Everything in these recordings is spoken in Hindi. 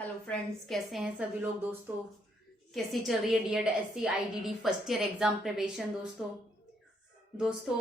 हेलो फ्रेंड्स, कैसे हैं सभी लोग। दोस्तों, कैसी चल रही है DEd SC IDD first year exam preparation. दोस्तों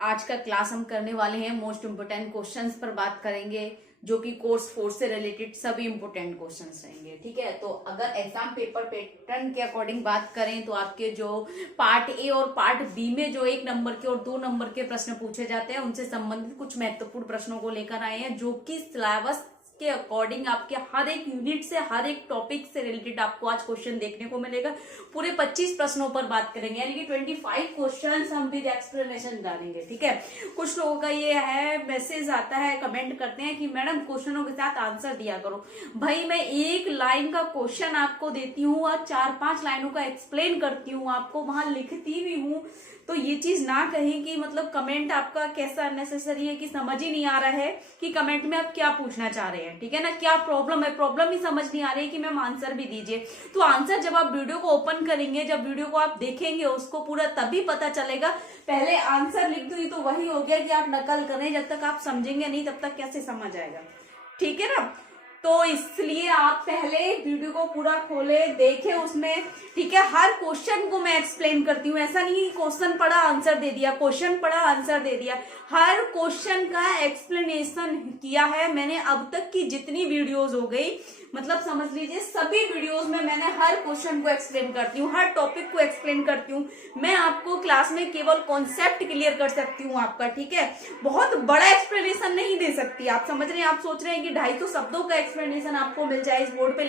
आज का क्लास हम करने वाले हैं मोस्ट इम्पोर्टेंट क्वेश्चंस पर बात करेंगे, जो कि कोर्स 4 से रिलेटेड सभी इंपोर्टेंट क्वेश्चंस रहेंगे। ठीक है, तो अगर एग्जाम पेपर पैटर्न के अकॉर्डिंग बात करें तो आपके जो पार्ट ए और पार्ट बी में जो 1 नंबर के और 2 नंबर के प्रश्न पूछे जाते हैं, उनसे संबंधित कुछ महत्वपूर्ण प्रश्नों को लेकर आए हैं, जो कि सिलेबस के अकॉर्डिंग आपके हर एक यूनिट से, हर एक टॉपिक से रिलेटेड आपको आज क्वेश्चन देखने को मिलेगा। पूरे 25 प्रश्नों पर बात करेंगे, यानी कि 25 क्वेश्चंस हम विद एक्सप्लेनेशन डालेंगे। ठीक है, कुछ लोगों का ये है, मैसेज आता है, कमेंट करते हैं कि मैडम क्वेश्चनों के साथ आंसर दिया करो। भाई मैं एक लाइन का क्वेश्चन आपको देती हूँ और 4-5 लाइनों का एक्सप्लेन करती हूँ, आपको वहां लिखती भी हूँ। तो ये चीज ना कहें कि मतलब कमेंट आपका कैसा अननेसेसरी है कि समझ ही नहीं आ रहा है कि कमेंट में आप क्या पूछना चाह रहे हैं। ठीक है ना, क्या प्रॉब्लम है, प्रॉब्लम ही समझ नहीं आ रही है कि मैम आंसर भी दीजिए। तो आंसर जब आप वीडियो को ओपन करेंगे, जब वीडियो को आप देखेंगे, उसको पूरा तभी पता चलेगा। पहले आंसर लिख दूं तो वही हो गया कि आप नकल करें, जब तक आप समझेंगे नहीं तब तक कैसे समझ आएगा। ठीक है ना, तो इसलिए आप पहले वीडियो को पूरा खोले, देखे उसमें। ठीक है, हर क्वेश्चन को मैं एक्सप्लेन करती हूँ, ऐसा नहीं कि क्वेश्चन पढ़ा आंसर दे दिया, क्वेश्चन पढ़ा आंसर दे दिया। हर क्वेश्चन का एक्सप्लेनेशन किया है मैंने। अब तक की जितनी वीडियोस हो गई, मतलब समझ लीजिए सभी वीडियोस में मैंने हर क्वेश्चन को एक्सप्लेन करती हूँ, हर टॉपिक को एक्सप्लेन करती हूँ। मैं आपको क्लास में केवल कॉन्सेप्ट क्लियर कर सकती हूँ आपका। ठीक है, बहुत बड़ा एक्सप्लेनेशन नहीं दे सकती। आप समझ रहे हैं, आप सोच रहे हैं कि 250 शब्दों का एक्सप्लेनेशन आपको मिल जाए, इस बोर्ड पे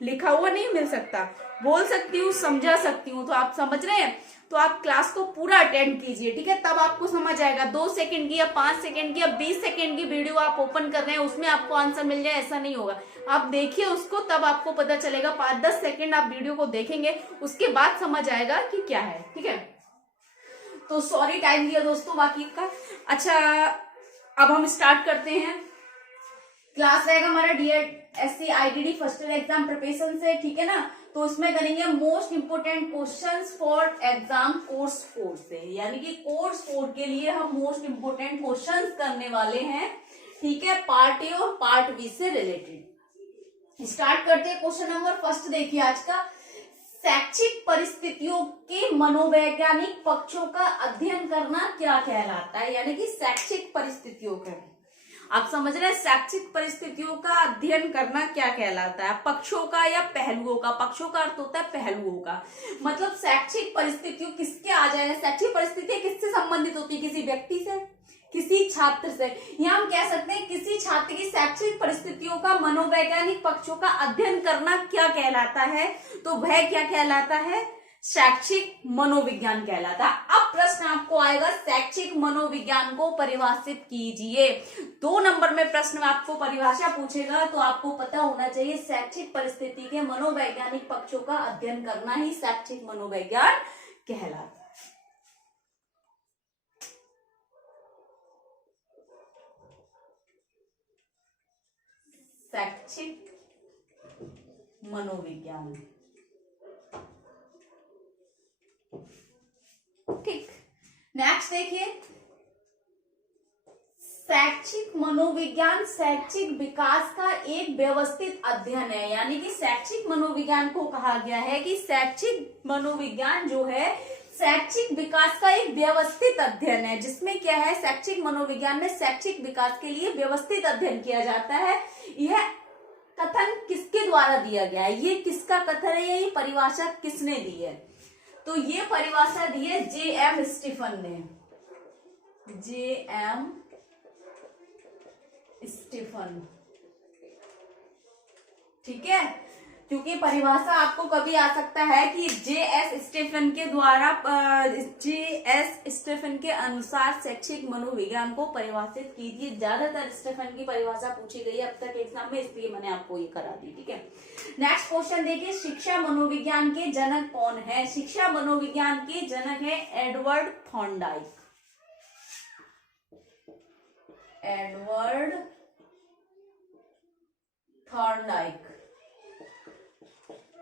लिखा हुआ नहीं मिल सकता। बोल सकती हूँ, समझा सकती हूँ। तो आप समझ रहे हैं, तो आप क्लास को पूरा अटेंड कीजिए। ठीक है, तब आपको समझ आएगा। 2 सेकंड की या 5 सेकंड की या 20 सेकंड की वीडियो आप ओपन कर रहे हैं, उसमें आपको आंसर मिल जाए, ऐसा नहीं होगा। आप देखिए उसको, तब आपको पता चलेगा। 5-10 सेकंड आप वीडियो को देखेंगे, उसके बाद समझ आएगा कि क्या है। ठीक है, तो सॉरी टाइम दिया दोस्तों बाकी का। अच्छा, अब हम स्टार्ट करते हैं। क्लास रहेगा हमारा DEd SC IDD first year exam preparation से। ठीक है ना, तो उसमें करेंगे most important questions for exam course 4 से, यानी कि कोर्स 4 के लिए हम मोस्ट इंपोर्टेंट क्वेश्चंस करने वाले हैं। ठीक है, पार्ट ए और पार्ट बी से रिलेटेड। स्टार्ट करते हैं। क्वेश्चन नंबर फर्स्ट देखिए आज का। शैक्षिक परिस्थितियों के मनोवैज्ञानिक पक्षों का अध्ययन करना क्या कहलाता है, यानी कि शैक्षिक परिस्थितियों का, आप समझ रहे हैं, शैक्षिक परिस्थितियों का अध्ययन करना क्या कहलाता है, पक्षों का या पहलुओं का। पक्षों का अर्थ होता है पहलुओं का, मतलब शैक्षिक परिस्थितियों किसके आ जाए। शैक्षिक परिस्थितियां किससे संबंधित होती है, किसी व्यक्ति से, किसी छात्र से, या हम कह सकते हैं किसी छात्र की शैक्षिक परिस्थितियों का मनोवैज्ञानिक पक्षों का अध्ययन करना क्या कहलाता है, तो वह क्या कहलाता है, शैक्षिक मनोविज्ञान कहलाता है। अब प्रश्न आपको आएगा, शैक्षिक मनोविज्ञान को परिभाषित कीजिए। 2 नंबर में प्रश्न आपको परिभाषा पूछेगा, तो आपको पता होना चाहिए शैक्षिक परिस्थिति के मनोवैज्ञानिक पक्षों का अध्ययन करना ही शैक्षिक मनोविज्ञान कहलाता है। शैक्षिक मनोविज्ञान, ठीक। नेक्स्ट देखिए, शैक्षिक मनोविज्ञान शैक्षिक विकास का एक व्यवस्थित अध्ययन है, यानी कि शैक्षिक मनोविज्ञान को कहा गया है कि शैक्षिक मनोविज्ञान जो है शैक्षिक विकास का एक व्यवस्थित अध्ययन है, जिसमें क्या है, शैक्षिक मनोविज्ञान में शैक्षिक विकास के लिए व्यवस्थित अध्ययन किया जाता है। यह कथन किसके द्वारा दिया गया है, ये किसका कथन है, ये परिभाषा किसने दी है, तो ये परिभाषा दी है J.M. स्टीफन ने। J.M. स्टीफन, ठीक है, क्योंकि परिभाषा आपको कभी आ सकता है कि J.S. स्टीफन के द्वारा, J.S. स्टीफन के अनुसार शैक्षिक मनोविज्ञान को परिभाषित कीजिए। ज्यादातर स्टीफन की परिभाषा पूछी गई है अब तक एग्जाम में, इसलिए मैंने आपको ये करा दी। ठीक है, नेक्स्ट क्वेश्चन देखिए, शिक्षा मनोविज्ञान के जनक कौन है। शिक्षा मनोविज्ञान के जनक है एडवर्ड थॉर्नडाइक। एडवर्ड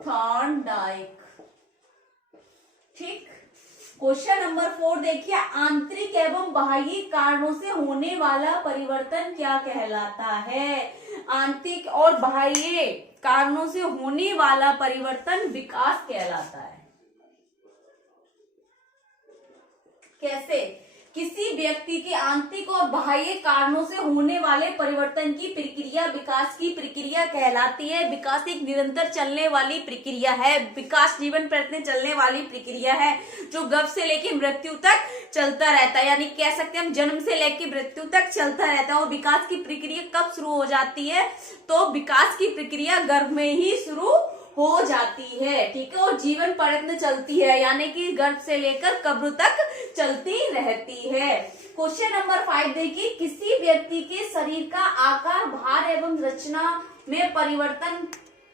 थॉर्नडाइक, ठीक। क्वेश्चन नंबर 4 देखिए, आंतरिक एवं बाह्य कारणों से होने वाला परिवर्तन क्या कहलाता है। आंतरिक और बाह्य कारणों से होने वाला परिवर्तन विकास कहलाता है। कैसे? किसी व्यक्ति के आंतरिक और बाह्य कारणों से होने वाले परिवर्तन की प्रक्रिया विकास की प्रक्रिया कहलाती है। विकास एक निरंतर चलने वाली प्रक्रिया है। विकास जीवन प्रयत्न चलने वाली प्रक्रिया है जो गर्भ से लेकर मृत्यु तक चलता रहता है, यानी कह सकते हैं हम जन्म से लेकर मृत्यु तक चलता रहता है। और विकास की प्रक्रिया कब शुरू हो जाती है? तो विकास की प्रक्रिया गर्भ में ही शुरू हो जाती है, ठीक है। और जीवन प्रयत्न चलती है, यानी कि गर्भ से लेकर कब्र तक चलती रहती है। क्वेश्चन नंबर 5 देखिए, किसी व्यक्ति के शरीर का आकार, भार एवं रचना में परिवर्तन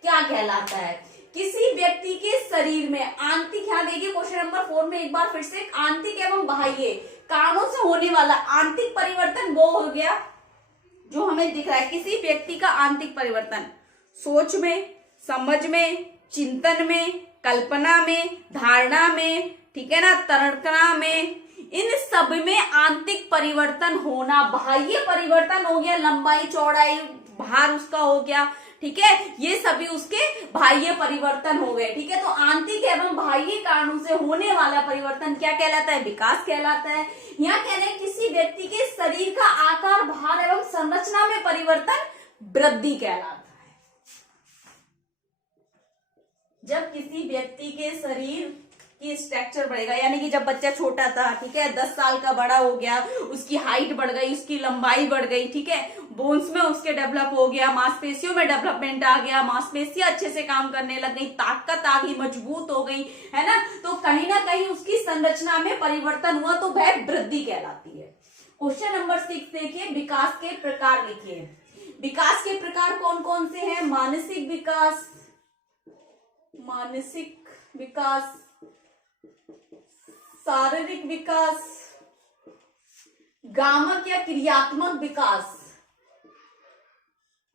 क्या कहलाता है? किसी व्यक्ति के शरीर में आंतरिक, यहाँ देखिए क्वेश्चन नंबर 4 में एक बार फिर से आंतरिक एवं बाह्य कारणों से होने वाला आंतरिक परिवर्तन वो हो गया जो हमें दिख रहा है। किसी व्यक्ति का आंतरिक परिवर्तन सोच में, समझ में, चिंतन में, कल्पना में, धारणा में, ठीक है ना, तर्कना में, इन सब में आंतरिक परिवर्तन होना। बाह्य परिवर्तन हो गया, लंबाई, चौड़ाई, भार उसका हो गया, ठीक है, ये सभी उसके बाह्य परिवर्तन हो गए, ठीक है। तो आंतरिक एवं बाह्य कारणों से होने वाला परिवर्तन क्या कहलाता है? विकास कहलाता है। यहाँ कह रहे हैं किसी व्यक्ति के शरीर का आकार, भार एवं संरचना में परिवर्तन वृद्धि कहलाता है। जब किसी व्यक्ति के शरीर की स्ट्रक्चर बढ़ेगा, यानी कि जब बच्चा छोटा था, ठीक है, 10 साल का बड़ा हो गया, उसकी हाइट बढ़ गई, उसकी लंबाई बढ़ गई, ठीक है, बोन्स में उसके डेवलप हो गया, मांसपेशियों में डेवलपमेंट आ गया, मांसपेशियां अच्छे से काम करने लग गई, ताकत आ गई, मजबूत हो गई, है ना, तो कहीं ना कहीं उसकी संरचना में परिवर्तन हुआ, तो वह वृद्धि कहलाती है। क्वेश्चन नंबर 6 देखिए, विकास के प्रकार लिखिए। विकास के प्रकार कौन कौन से हैं? मानसिक विकास, शारीरिक विकास, गामक या क्रियात्मक विकास,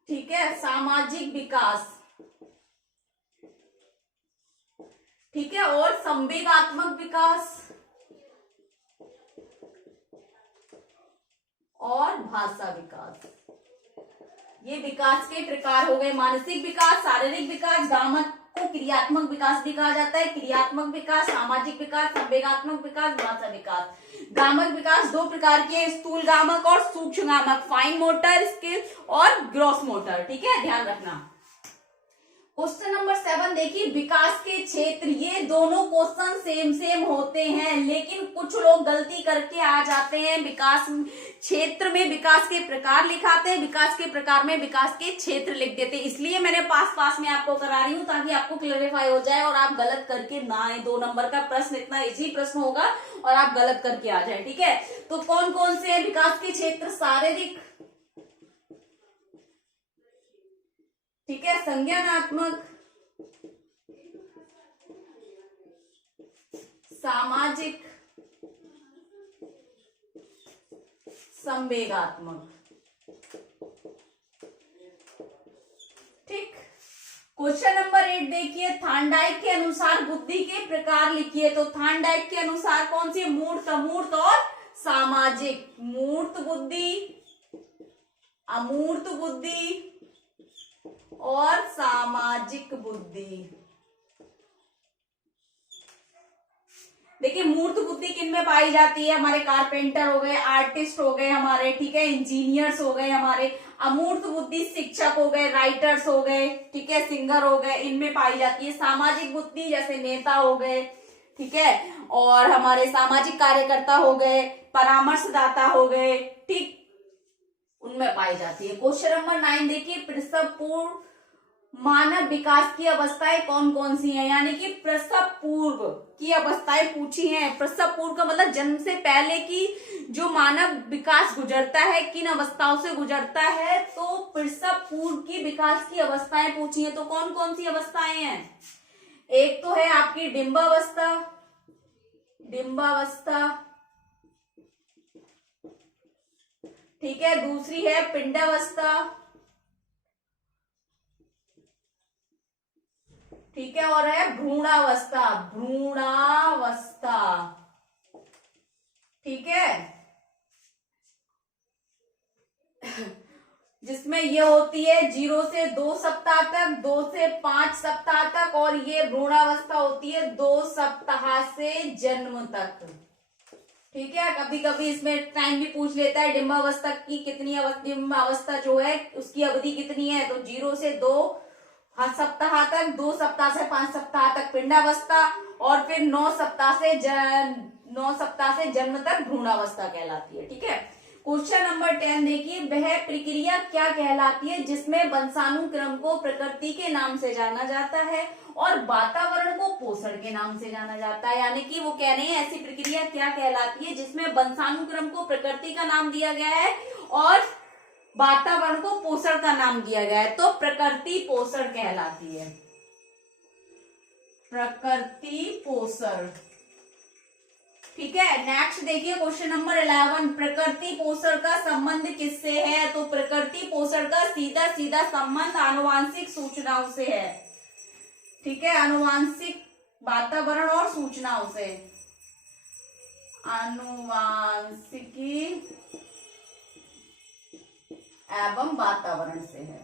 ठीक है, सामाजिक विकास, ठीक है, और संवेगात्मक विकास और भाषा विकास। ये विकास के प्रकार हो गए। मानसिक विकास, शारीरिक विकास, गामक को क्रियात्मक विकास भी कहा जाता है, क्रियात्मक विकास, सामाजिक विकास, संवेगात्मक विकास, भाषा विकास। गामक विकास 2 प्रकार के, स्थूल गामक और सूक्ष्म गामक, फाइन मोटर स्किल और ग्रॉस मोटर, ठीक है, ध्यान रखना। क्वेश्चन नंबर 7 देखिए, विकास के क्षेत्र। ये दोनों क्वेश्चन सेम होते हैं, लेकिन कुछ लोग गलती करके आ जाते हैं। विकास क्षेत्र में विकास के प्रकार लिखाते हैं, विकास के प्रकार में विकास के क्षेत्र लिख देते हैं। इसलिए मैंने पास में आपको करा रही हूं ताकि आपको क्लैरिफाई हो जाए और आप गलत करके ना आए। 2 नंबर का प्रश्न इतना इजी प्रश्न होगा और आप गलत करके आ जाए, ठीक है। तो कौन कौन से विकास के क्षेत्र? शारीरिक, ठीक है, संज्ञानात्मक, सामाजिक, संवेगात्मक, ठीक। क्वेश्चन नंबर 8 देखिए, थॉर्नडाइक के अनुसार बुद्धि के प्रकार लिखिए। तो थॉर्नडाइक के अनुसार कौन सी? मूर्त, अमूर्त और सामाजिक। मूर्त बुद्धि, अमूर्त बुद्धि और सामाजिक बुद्धि। देखिए, मूर्त बुद्धि किन में पाई जाती है? हमारे कारपेंटर हो गए, आर्टिस्ट हो गए हमारे, ठीक है, इंजीनियर्स हो गए हमारे। अमूर्त बुद्धि शिक्षक हो गए, राइटर्स हो गए, ठीक है, सिंगर हो गए, इनमें पाई जाती है। सामाजिक बुद्धि जैसे नेता हो गए, ठीक है, और हमारे सामाजिक कार्यकर्ता हो गए, परामर्शदाता हो गए, ठीक, उनमें पाई जाती है। क्वेश्चन नंबर 9 देखिए, प्रसव पूर्व मानव विकास की अवस्थाएं कौन कौन सी हैं? यानी कि प्रसव पूर्व की अवस्थाएं पूछी हैं। प्रसव पूर्व का मतलब जन्म से पहले की जो मानव विकास गुजरता है, किन अवस्थाओं से गुजरता है? तो प्रसव पूर्व की विकास की अवस्थाएं पूछी हैं। तो कौन कौन सी अवस्थाएं हैं? एक तो है आपकी डिंबावस्था, ठीक है, दूसरी है पिंडावस्था, ठीक है, और है भ्रूणावस्था, ठीक है। जिसमें ये होती है 0 से 2 सप्ताह तक, 2 से 5 सप्ताह तक, और ये भ्रूणावस्था होती है 2 सप्ताह से जन्म तक। ठीक है, कभी कभी इसमें टाइम भी पूछ लेता है डिम्बावस्था की कितनी डिम्बावस्था जो है उसकी अवधि कितनी है, तो 0 से 2 सप्ताह तक, 2 सप्ताह से 5 सप्ताह तक पिंडावस्था, और फिर 9 सप्ताह से जन्म तक भ्रूणावस्था कहलाती है। ठीक है, क्वेश्चन नंबर 10 देखिए, वह प्रक्रिया क्या कहलाती है जिसमें वंशानुक्रम को प्रकृति के नाम से जाना जाता है और वातावरण को पोषण के नाम से जाना जाता है। यानी कि वो कह रहे हैं ऐसी प्रक्रिया क्या कहलाती है जिसमें वंशानुक्रम को प्रकृति का नाम दिया गया है और वातावरण को पोषण का नाम दिया गया है, तो प्रकृति पोषण कहलाती है। प्रकृति पोषण। ठीक है, नेक्स्ट देखिए क्वेश्चन नंबर 11, प्रकृति पोषण का संबंध किससे है, तो प्रकृति पोषण का सीधा सीधा संबंध आनुवांशिक सूचनाओं से है। ठीक है, आनुवांशिक वातावरण और सूचनाओं से, आनुवांशिकी एवं वातावरण से है।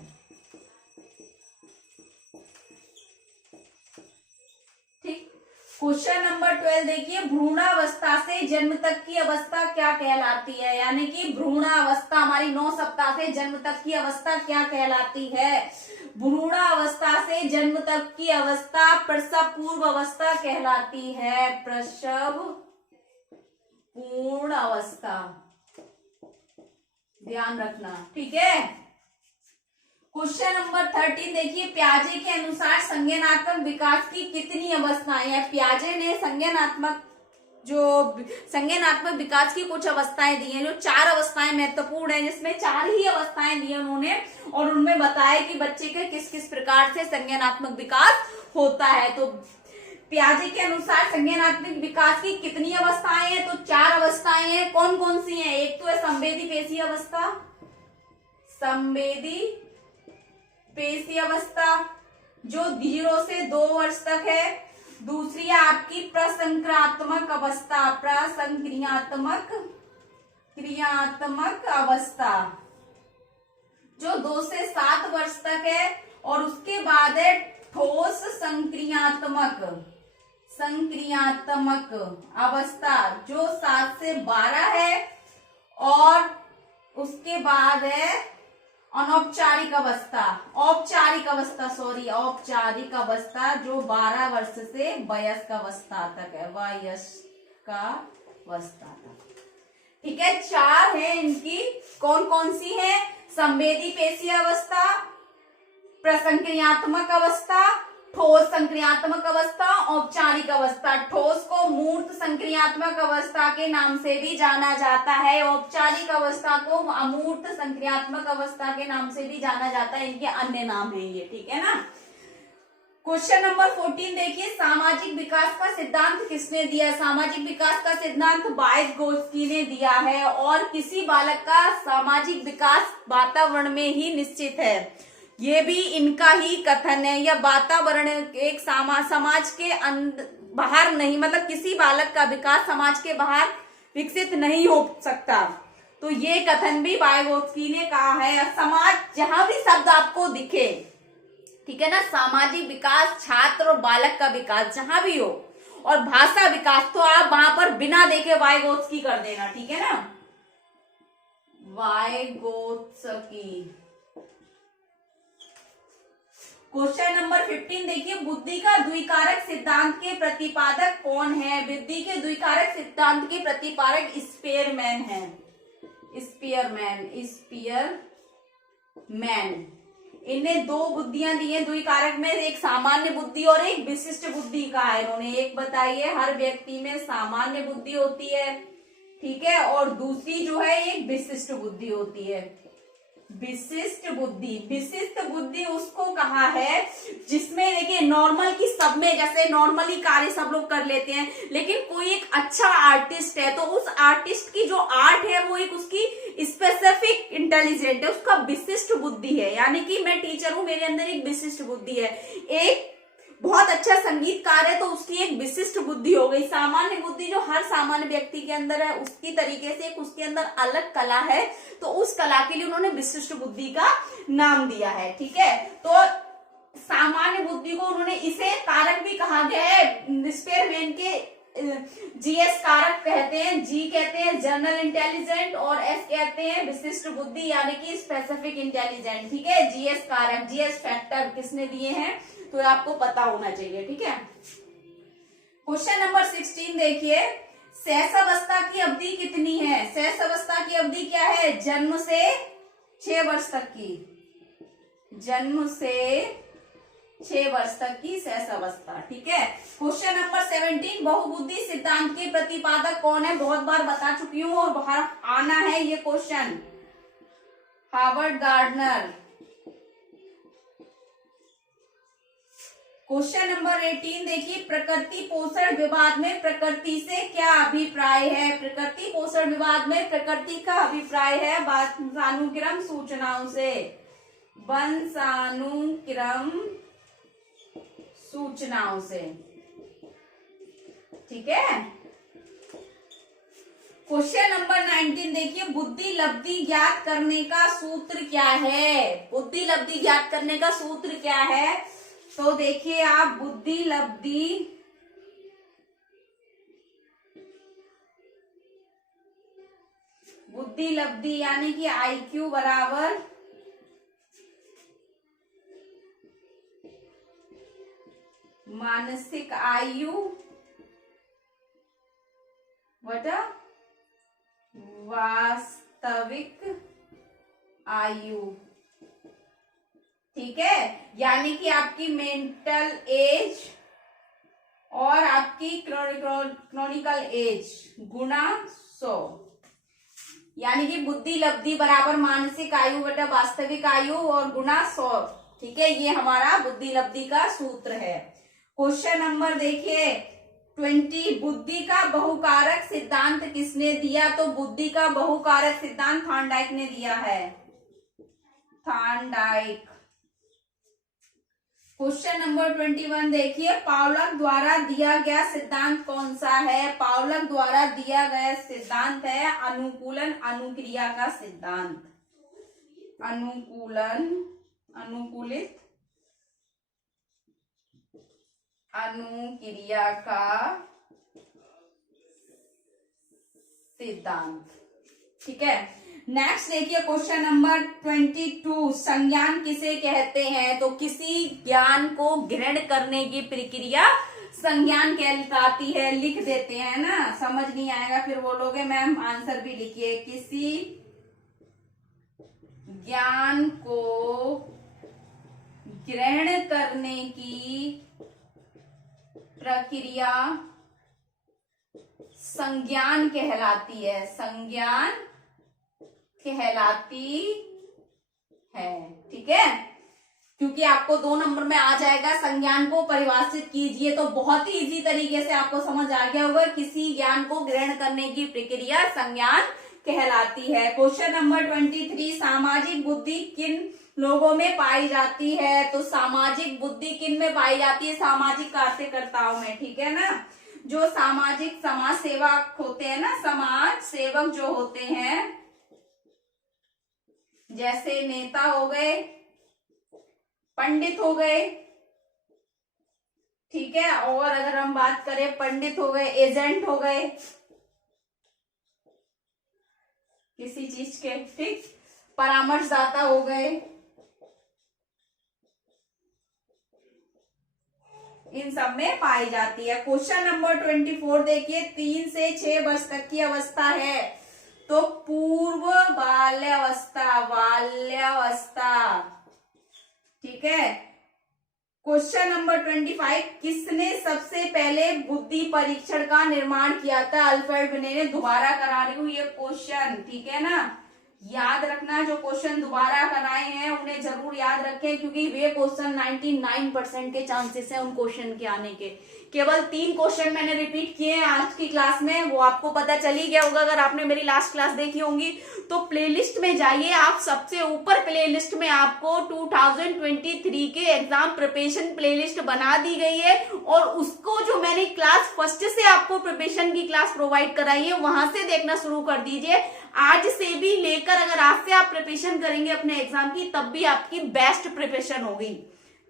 ठीक, क्वेश्चन नंबर 12 देखिए, भ्रूणावस्था से जन्म तक की अवस्था क्या कहलाती है, यानी कि भ्रूणावस्था हमारी 9 सप्ताह से जन्म तक की अवस्था क्या कहलाती है। भ्रूणावस्था से जन्म तक की अवस्था प्रसव पूर्व अवस्था कहलाती है। प्रसव पूर्ण अवस्था, ध्यान रखना। ठीक है, क्वेश्चन नंबर 13 देखिए, पियाजे के अनुसार संज्ञानात्मक विकास की कितनी अवस्थाएं हैं। पियाजे ने संज्ञानात्मक विकास की कुछ अवस्थाएं दी हैं, जो 4 अवस्थाएं महत्वपूर्ण हैं, जिसमें 4 ही अवस्थाएं दी उन्होंने, और उनमें बताया कि बच्चे के किस किस प्रकार से संज्ञानात्मक विकास होता है। तो पियाजे के अनुसार संज्ञानात्मक विकास की कितनी अवस्थाएं हैं, तो 4 अवस्थाएं हैं। कौन कौन सी हैं, एक तो है संवेदी पेशी अवस्था, संवेदी पेशी अवस्था जो 0 से 2 वर्ष तक है। दूसरी है आपकी प्रसंक्रियात्मक अवस्था, क्रियात्मक अवस्था जो 2 से 7 वर्ष तक है। और उसके बाद है ठोस संक्रियात्मक अवस्था जो 7 से 12 है। और उसके बाद है अनौपचारिक अवस्था, औपचारिक अवस्था जो 12 वर्ष से वयस्क अवस्था तक है, वयस्क अवस्था तक। ठीक है, 4 है इनकी, कौन कौन सी है, संवेदी पेशी अवस्था, प्रसंक्रियात्मक अवस्था, ठोस संक्रियात्मक अवस्था, औपचारिक अवस्था। ठोस को मूर्त संक्रियात्मक अवस्था के नाम से भी जाना जाता है, औपचारिक अवस्था को अमूर्त संक्रियात्मक अवस्था के नाम से भी जाना जाता है, इनके अन्य नाम है ये। ठीक है ना। क्वेश्चन नंबर 14 देखिए, सामाजिक विकास का सिद्धांत किसने दिया। सामाजिक विकास का सिद्धांत वाइगोत्स्की ने दिया है, और किसी बालक का सामाजिक विकास वातावरण में ही निश्चित है, ये भी इनका ही कथन है। या वातावरण एक समाज के बाहर नहीं, मतलब किसी बालक का विकास समाज के बाहर विकसित नहीं हो सकता, तो ये कथन भी वाइगोत्स्की ने कहा है। समाज जहां भी शब्द आपको दिखे, ठीक है ना, सामाजिक विकास, छात्र और बालक का विकास जहां भी हो, और भाषा विकास, तो आप वहां पर बिना देखे वाइगोत्स्की कर देना। ठीक है ना, वाइगोत्स्की। क्वेश्चन नंबर 15 देखिए, बुद्धि का द्विकारक सिद्धांत के प्रतिपादक कौन है। बुद्धि के द्विकारक सिद्धांत के प्रतिपादक स्पीयरमैन है। स्पीयरमैन इन्हें 2 बुद्धियां दी हैं द्विकारक में, एक सामान्य बुद्धि और एक विशिष्ट बुद्धि का है इन्होंने। एक बताइए, हर व्यक्ति में सामान्य बुद्धि होती है, ठीक है, और दूसरी जो है एक विशिष्ट बुद्धि होती है। विशिष्ट बुद्धि उसको कहा है जिसमें देखिए नॉर्मल की सब में, जैसे नॉर्मली कार्य सब लोग कर लेते हैं, लेकिन कोई एक अच्छा आर्टिस्ट है तो उस आर्टिस्ट की जो आर्ट है वो एक उसकी स्पेसिफिक इंटेलिजेंट है, उसका विशिष्ट बुद्धि है। यानी कि मैं टीचर हूं, मेरे अंदर एक विशिष्ट बुद्धि है। एक बहुत अच्छा संगीतकार है तो उसकी एक विशिष्ट बुद्धि हो गई। सामान्य बुद्धि जो हर सामान्य व्यक्ति के अंदर है उसकी तरीके से एक उसके अंदर अलग कला है, तो उस कला के लिए उन्होंने विशिष्ट बुद्धि का नाम दिया है। ठीक है, तो सामान्य बुद्धि को उन्होंने इसे कारक भी कहा गया है। स्पेयरमैन के जीएस कारक कहते हैं, जी कहते हैं जनरल इंटेलिजेंट और एस कहते हैं विशिष्ट बुद्धि यानी कि स्पेसिफिक इंटेलिजेंट। ठीक है, जीएस कारक, जीएस फैक्टर किसने दिए हैं तो आपको पता होना चाहिए। ठीक है, क्वेश्चन नंबर 16 देखिए, शैशवावस्था की अवधि कितनी है? शैशवावस्था की अवधि क्या है? जन्म से 6 वर्ष तक की, जन्म से 6 वर्ष तक की शैशवावस्था। ठीक है, क्वेश्चन नंबर 17, बहुबुद्धि सिद्धांत के प्रतिपादक कौन है? बहुत बार बता चुकी हूं और बाहर आना है ये question, Harvard gardener. Question number 18 देखिए, प्रकृति पोषण विवाद में प्रकृति से क्या अभिप्राय है? प्रकृति पोषण विवाद में प्रकृति का अभिप्राय है वंशानुक्रम सूचनाओं से, वंशानुक्रम सूचनाओं से। ठीक है, क्वेश्चन नंबर 19 देखिए, बुद्धि लब्धि ज्ञात करने का सूत्र क्या है? बुद्धि लब्धि ज्ञात करने का सूत्र क्या है? तो देखिए आप, बुद्धि लब्धि यानी कि आईक्यू बराबर मानसिक आयु बटा वास्तविक आयु। ठीक है, यानी कि आपकी मेंटल एज और आपकी क्रोनिकल एज गुणा 100, यानी कि बुद्धि लब्धि बराबर मानसिक आयु बटा वास्तविक आयु और गुणा 100। ठीक है, ये हमारा बुद्धि लब्धि का सूत्र है। क्वेश्चन नंबर देखिए 20, बुद्धि का बहुकारक सिद्धांत किसने दिया? तो बुद्धि का बहुकारक सिद्धांत थॉर्नडाइक ने दिया है, थॉर्नडाइक। क्वेश्चन नंबर 21 देखिए, पावलक द्वारा दिया गया सिद्धांत कौन सा है? पावलक द्वारा दिया गया सिद्धांत है अनुकूलन अनुक्रिया का सिद्धांत, अनुकूलित अनुक्रिया का सिद्धांत। ठीक है, नेक्स्ट देखिए क्वेश्चन नंबर 22, संज्ञान किसे कहते हैं? तो किसी ज्ञान को ग्रहण करने की प्रक्रिया संज्ञान कहलाती है। लिख देते हैं ना, समझ नहीं आएगा फिर बोलोगे मैम आंसर भी लिखिए। किसी ज्ञान को ग्रहण करने की प्रक्रिया संज्ञान कहलाती है, संज्ञान कहलाती है। ठीक है, क्योंकि आपको 2 नंबर में आ जाएगा संज्ञान को परिभाषित कीजिए, तो बहुत ही इजी तरीके से आपको समझ आ गया होगा। किसी ज्ञान को ग्रहण करने की प्रक्रिया संज्ञान कहलाती है। क्वेश्चन नंबर 23, सामाजिक बुद्धि किन लोगों में पाई जाती है? तो सामाजिक बुद्धि किन में पाई जाती है? सामाजिक कार्यकर्ताओं में। ठीक है ना, जो सामाजिक समाज सेवक होते हैं ना, समाज सेवक जो होते हैं, जैसे नेता हो गए, पंडित हो गए। ठीक है, और अगर हम बात करें पंडित हो गए, एजेंट हो गए किसी चीज के, ठीक, परामर्शदाता हो गए, इन सब में पाई जाती है। क्वेश्चन नंबर 24 देखिए, 3 से 6 वर्ष तक की अवस्था है तो पूर्व बाल्यावस्था, बाल्यावस्था। ठीक है, क्वेश्चन नंबर 25, किसने सबसे पहले बुद्धि परीक्षण का निर्माण किया था? अल्फ्रेड बिने ने। दोबारा करा रही हूं ये क्वेश्चन, ठीक है ना, याद रखना, जो क्वेश्चन दोबारा बनाए हैं उन्हें जरूर याद रखें, क्योंकि वे क्वेश्चन 99% के चांसेस हैं उन क्वेश्चन के आने के। केवल 3 क्वेश्चन मैंने रिपीट किए हैं आज की क्लास में, वो आपको पता चल ही गया होगा अगर आपने मेरी लास्ट क्लास देखी होंगी। तो प्लेलिस्ट में जाइए आप, सबसे ऊपर प्लेलिस्ट में आपको 2023 के एग्जाम प्रिपरेशन प्लेलिस्ट बना दी गई है, और उसको जो मैंने क्लास फर्स्ट से आपको प्रिपरेशन की क्लास प्रोवाइड कराई है वहां से देखना शुरू कर दीजिए। आज से भी लेकर अगर आज से आप प्रिपरेशन करेंगे अपने एग्जाम की, तब भी आपकी बेस्ट प्रिपरेशन होगी,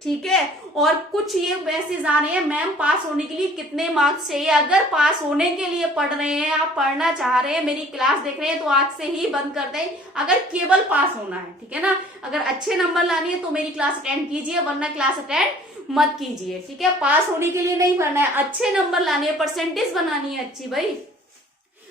ठीक है। और कुछ ये मैसेज आ रहे हैं, मैम पास होने के लिए कितने मार्क्स चाहिए? अगर पास होने के लिए पढ़ रहे हैं, आप पढ़ना चाह रहे हैं, मेरी क्लास देख रहे हैं, तो आज से ही बंद कर दें अगर केवल पास होना है, ठीक है ना। अगर अच्छे नंबर लानी है तो मेरी क्लास अटेंड कीजिए, वरना क्लास अटेंड मत कीजिए, ठीक है। पास होने के लिए नहीं पढ़ना है, अच्छे नंबर लाने हैं, परसेंटेज बनानी है अच्छी भाई।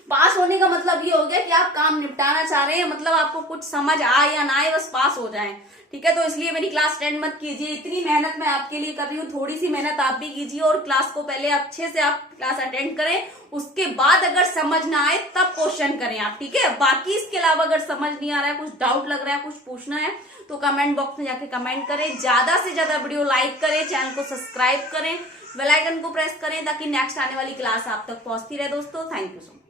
पास होने का मतलब ये हो गया कि आप काम निपटाना चाह रहे हैं, मतलब आपको कुछ समझ आए या ना आए, बस पास हो जाएं, ठीक है। तो इसलिए मेरी क्लास अटेंड मत कीजिए, इतनी मेहनत मैं आपके लिए कर रही हूँ, थोड़ी सी मेहनत आप भी कीजिए, और क्लास को पहले अच्छे से आप क्लास अटेंड करें, उसके बाद अगर समझ ना आए तब क्वेश्चन करें आप, ठीक है। बाकी इसके अलावा अगर समझ नहीं आ रहा है, कुछ डाउट लग रहा है, कुछ पूछना है, तो कमेंट बॉक्स में जाके कमेंट करें। ज्यादा से ज्यादा वीडियो लाइक करें, चैनल को सब्सक्राइब करें, बेल आइकन को प्रेस करें, ताकि नेक्स्ट आने वाली क्लास आप तक पहुंचती रहे दोस्तों। Thank you so much.